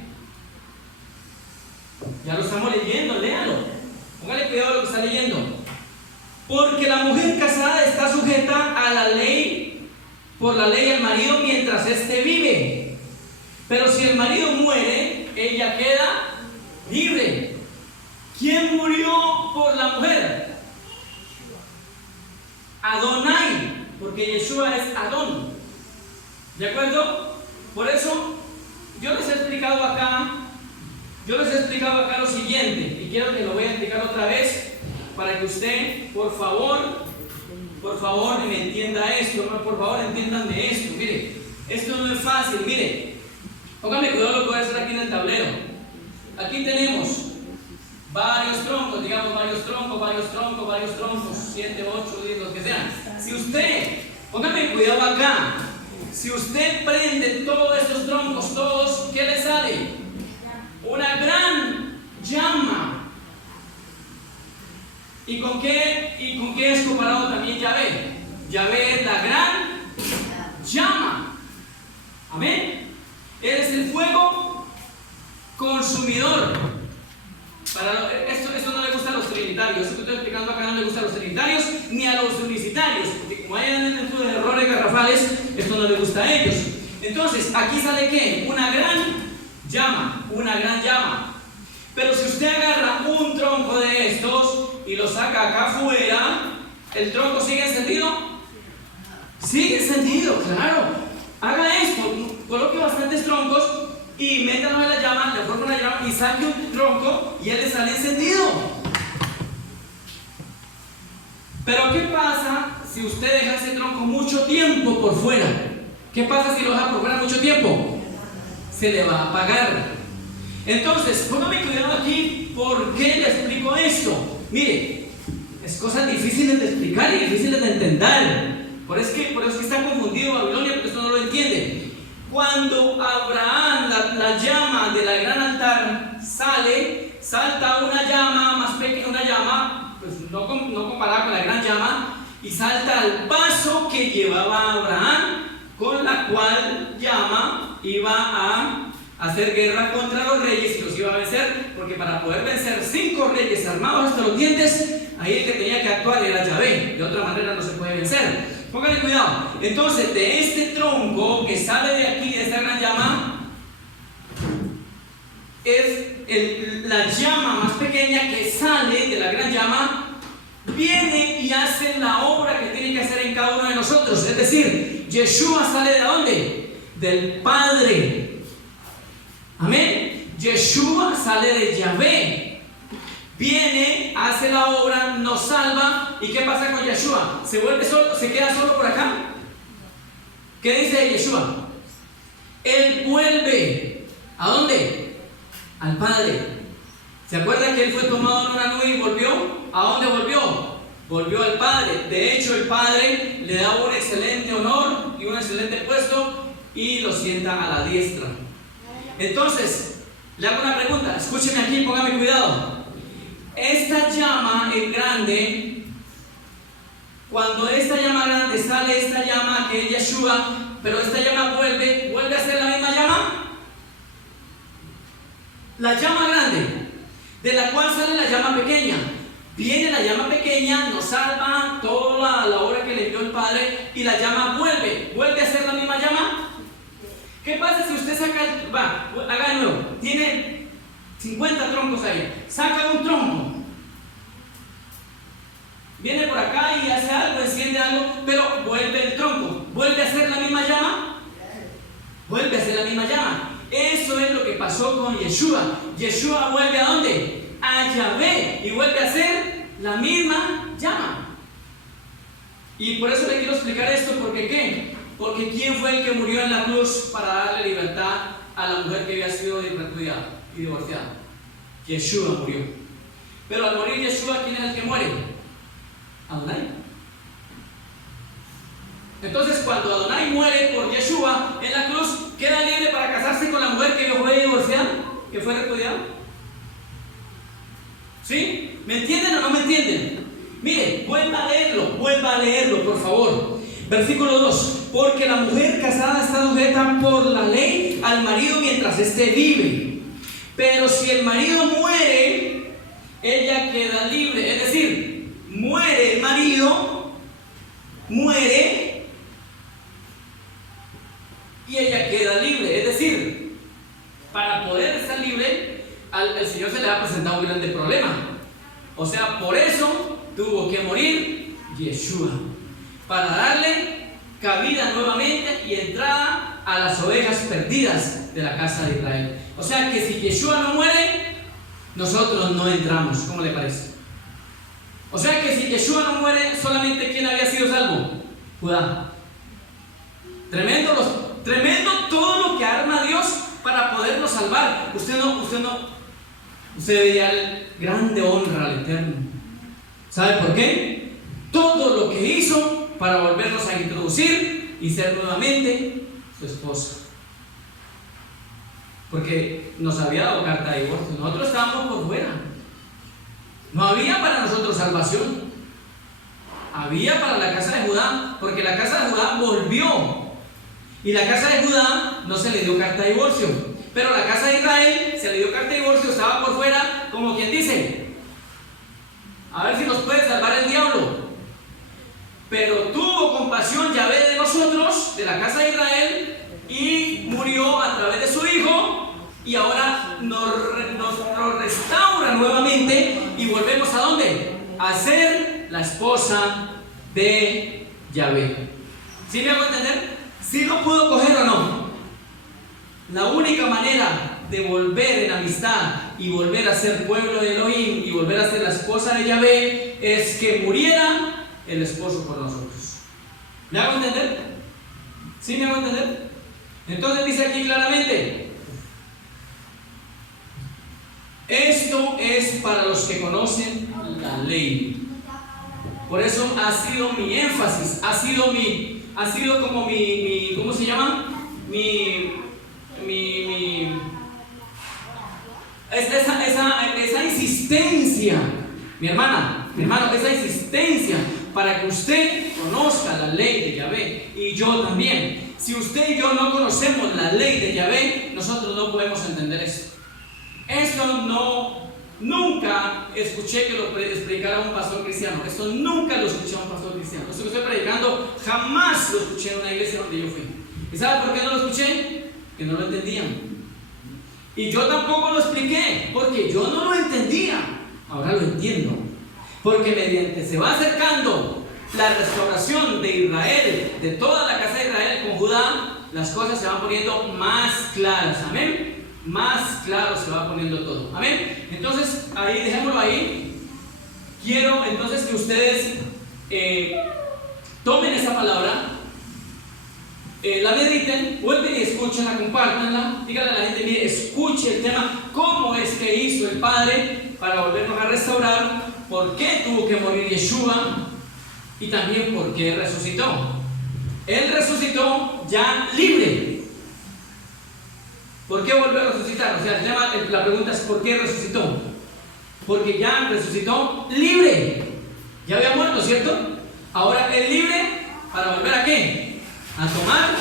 Ya lo estamos leyendo, léalo. Póngale cuidado a lo que está leyendo. Porque la mujer casada está sujeta a la ley, por la ley del marido mientras éste vive. Pero si el marido muere, ella queda libre. ¿Quién murió por la mujer? Adonai, porque Yeshua es Adón. ¿De acuerdo? Por eso yo les he explicado acá lo siguiente, y quiero que lo voy a explicar otra vez para que usted, por favor, me entienda esto. Por favor, entiéndanme esto. Mire, esto no es fácil. Mire, póngame cuidado lo que voy a hacer aquí en el tablero. Aquí tenemos varios troncos, digamos varios troncos, 7, 8, 10, los que sean. Si usted, póngame cuidado acá, si usted prende todos estos troncos, todos, ¿qué le sale? Una gran llama. ¿Y con qué es comparado también Yahvé? Yahvé es la gran llama. Amén. Él es el fuego consumidor. Esto no le gusta a los trinitarios. Esto que estoy explicando acá no le gusta a los trinitarios ni a los unicitarios, porque como hayan en sus errores garrafales, esto no le gusta a ellos. Entonces, aquí sale ¿qué? Una gran llama. Pero si usted agarra un tronco de estos y lo saca acá afuera, ¿el tronco sigue encendido? Sigue encendido, claro. Haga esto, coloque bastantes troncos y métanlo en la llama, le forma una llama y saque un tronco y él le sale encendido. Pero ¿qué pasa si usted deja ese tronco mucho tiempo por fuera? ¿Qué pasa si lo deja por fuera mucho tiempo? Se le va a apagar. Entonces, póngame cuidado aquí. ¿Por qué le explico esto? Mire, es cosas difíciles de explicar y difíciles de entender. Por eso es que está confundido Babilonia, porque esto no lo entiende. Cuando Abraham, la llama del gran altar salta una llama más pequeña, una llama, pues no comparada con la gran llama, y salta al paso que llevaba Abraham, con la cual llama iba a hacer guerra contra los reyes y los iba a vencer, porque para poder vencer 5 reyes armados hasta los dientes, ahí el que tenía que actuar era Yahvé. De otra manera no se puede vencer. Pónganle cuidado. Entonces, de este tronco que sale de aquí, de esta gran llama, es la llama más pequeña que sale de la gran llama, viene y hace la obra que tiene que hacer en cada uno de nosotros. Es decir, Yeshua sale ¿de dónde? Del Padre. Amén. Yeshua sale de Yahvé. Viene, hace la obra, nos salva. ¿Y qué pasa con Yeshua? ¿Se vuelve solo? ¿Se queda solo por acá? ¿Qué dice Yeshua? Él vuelve. ¿A dónde? Al Padre. ¿Se acuerda que él fue tomado en una nube y volvió? ¿A dónde volvió? Volvió al Padre. De hecho, el Padre le da un excelente honor y un excelente puesto y lo sienta a la diestra. Entonces, le hago una pregunta. Escúcheme aquí, póngame cuidado. Esta llama es grande. Cuando esta llama grande sale esta llama que es Yeshua, pero esta llama vuelve a ser la misma llama. La llama grande, de la cual sale la llama pequeña. Viene la llama pequeña, nos salva toda la obra que le dio el Padre, y la llama vuelve a ser la misma llama. ¿Qué pasa si usted haga de nuevo? Tiene 50 troncos ahí. Saca un tronco. Viene por acá y hace algo, enciende algo, pero vuelve a ser la misma llama. Eso es lo que pasó con Yeshua. Yeshua vuelve ¿a dónde? A Yahvé, y vuelve a ser la misma llama. Y por eso le quiero explicar esto, porque ¿qué? Porque ¿quién fue el que murió en la cruz para darle libertad a la mujer que había sido repudiada y divorciada? Yeshua murió. Pero al morir Yeshua, ¿quién es el que muere? Adonai. Entonces, cuando Adonai muere por Yeshua en la cruz, ¿queda libre para casarse con la mujer que fue divorciada, que fue repudiada? ¿Sí? ¿Me entienden o no me entienden? Mire, vuelva a leerlo, por favor. Versículo 2: porque la mujer casada está sujeta por la ley al marido mientras éste vive. Pero si el marido muere, ella queda libre. Es decir, muere el marido, muere, y ella queda libre. Es decir, para poder estar libre, al Señor se le ha presentado un grande problema. O sea, por eso tuvo que morir Yeshua, para darle cabida nuevamente y entrada a las ovejas perdidas de la casa de Israel. O sea que si Yeshua no muere, nosotros no entramos. ¿Cómo le parece? O sea que si Yeshua no muere, solamente ¿quién había sido salvo? Judá. Tremendo todo lo que arma Dios para podernos salvar. Usted veía el grande honra al Eterno. ¿Sabe por qué? Todo lo que hizo para volvernos a introducir y ser nuevamente su esposa. Porque nos había dado carta de divorcio. Nosotros estábamos por fuera. No había para nosotros salvación. Había para la casa de Judá, porque la casa de Judá volvió. Y la casa de Judá no se le dio carta de divorcio. Pero la casa de Israel se le dio carta de divorcio, estaba por fuera, como quien dice: a ver si nos puede salvar el diablo. Pero tuvo compasión Yahvé de nosotros, de la casa de Israel, y murió a través de su hijo, y ahora nos restaura nuevamente, y volvemos ¿a dónde? A ser la esposa de Yahvé. ¿Sí me hago entender? ¿Sí lo puedo coger o no? La única manera de volver en amistad y volver a ser pueblo de Elohim y volver a ser la esposa de Yahvé es que muriera el esposo por nosotros. ¿Me hago entender? ¿Sí me hago entender? Entonces dice aquí claramente: esto es para los que conocen la ley. Por eso ha sido mi énfasis, ha sido como mi ¿cómo se llama? Esa insistencia, mi hermano, esa insistencia para que usted conozca la ley de Yahvé, y yo también. Si usted y yo no conocemos la ley de Yahvé, nosotros no podemos entender esto. Nunca escuché que lo explicara un pastor cristiano. Esto nunca lo escuché a un pastor cristiano. Esto que estoy predicando jamás lo escuché en una iglesia donde yo fui. ¿Y sabe por qué no lo escuché? Que no lo entendían. Y yo tampoco lo expliqué, porque yo no lo entendía. Ahora lo entiendo. Porque mediante se va acercando la restauración de Israel, de toda la casa de Israel con Judá, las cosas se van poniendo más claras. Amén. Más claro se va poniendo todo. Amén. Entonces, ahí dejémoslo ahí. Quiero entonces que ustedes tomen esa palabra, la mediten, vuelven y escúchenla, compártanla, díganle a la gente: mire, escuche el tema, cómo es que hizo el Padre para volvernos a restaurar, por qué tuvo que morir Yeshua, y también por qué resucitó. Él resucitó ya libre. ¿Por qué volvió a resucitar? O sea, la pregunta es: ¿por qué resucitó? Porque ya resucitó libre. Ya había muerto, ¿cierto? Ahora es libre para volver ¿a qué? A tomar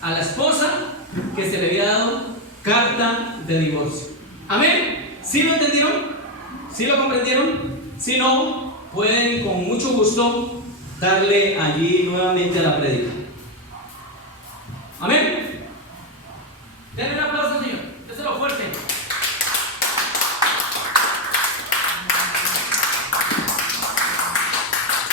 a la esposa que se le había dado carta de divorcio. ¿Amén? ¿Sí lo entendieron? ¿Sí lo comprendieron? Si no, pueden con mucho gusto darle allí nuevamente a la prédica. Amén.